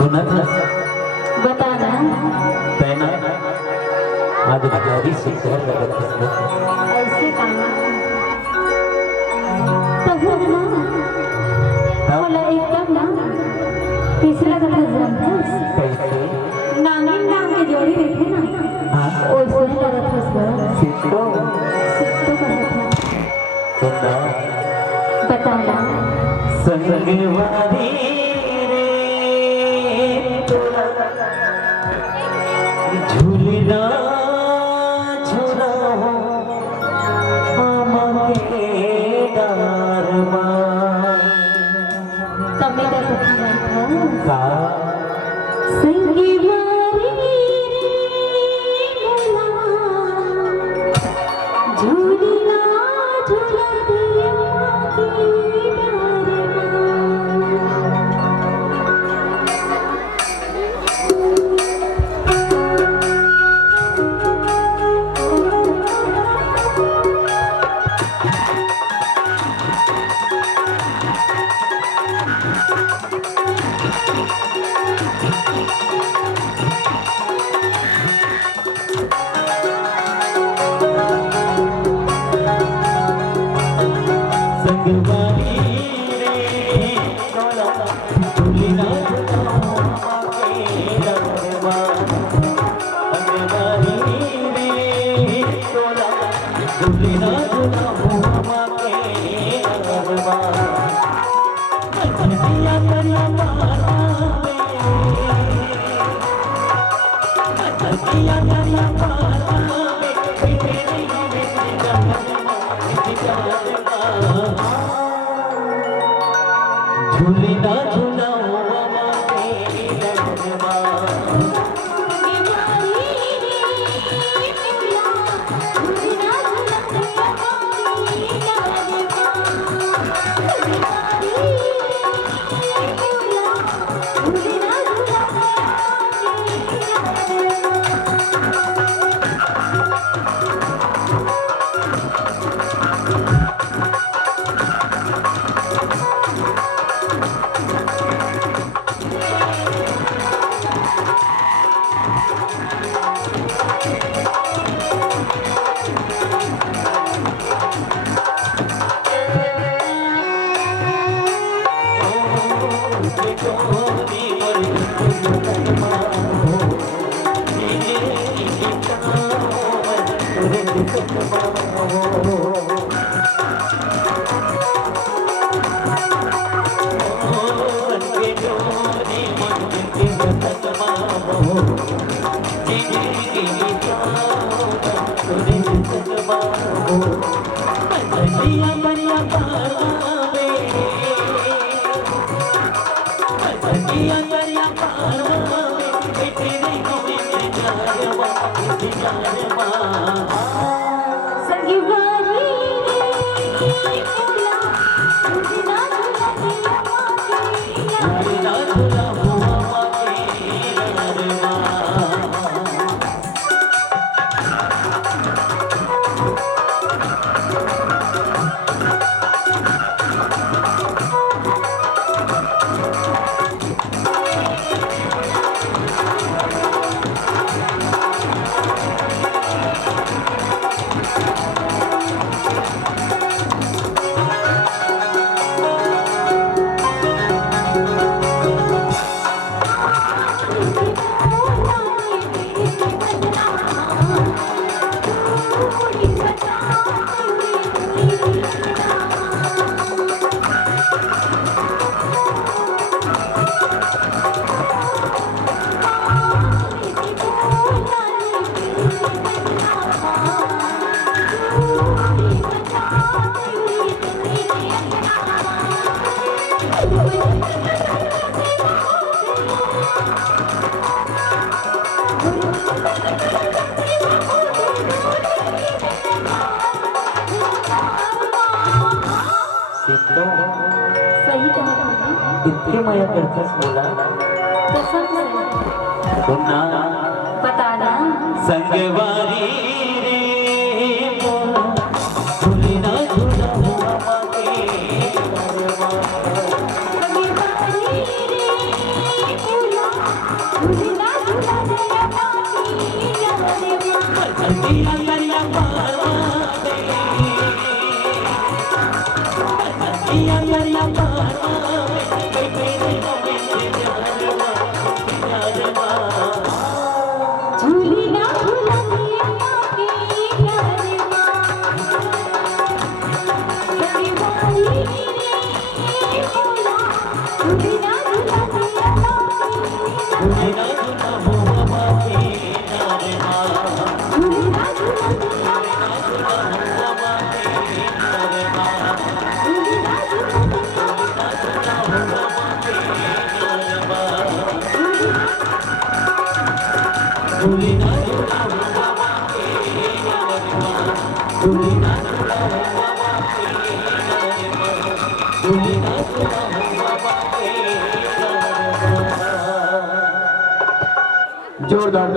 सुना था बताना पहना आज भारी से शहर लगा ऐसे कहना तो बोलना बोला एकदम ना तीसरा कथा जानते कैसे नांगन नाम के जोड़ी देखे ना ओ सोने लगा था उसका सिद्धो सिद्धो कहा था सुना बताना संगवारी रे तोरा झूलना झूला हमके डारमा तब मेरा कथा था का संगी मारी रे मोला झूलना झूला दिया की डारमा संगवारी रे तोरा झूलना झूला हमके डारमा संगवारी रे तोरा झूलना झूला हमके डारमा कन्हैया करिया मारा कन्हैया करिया मारा झूलना झूला हमके डारमा सही कहा तुमने इतके माया करतेस बोला कसम से पुन्हा बताना संगवारी रे बोला झूलना झूला हमके डारमा झूली ना झूला मामा के नरमा झूली ना झूला मामा के नरमा झूली ना झूला मामा के नरमा जोरदार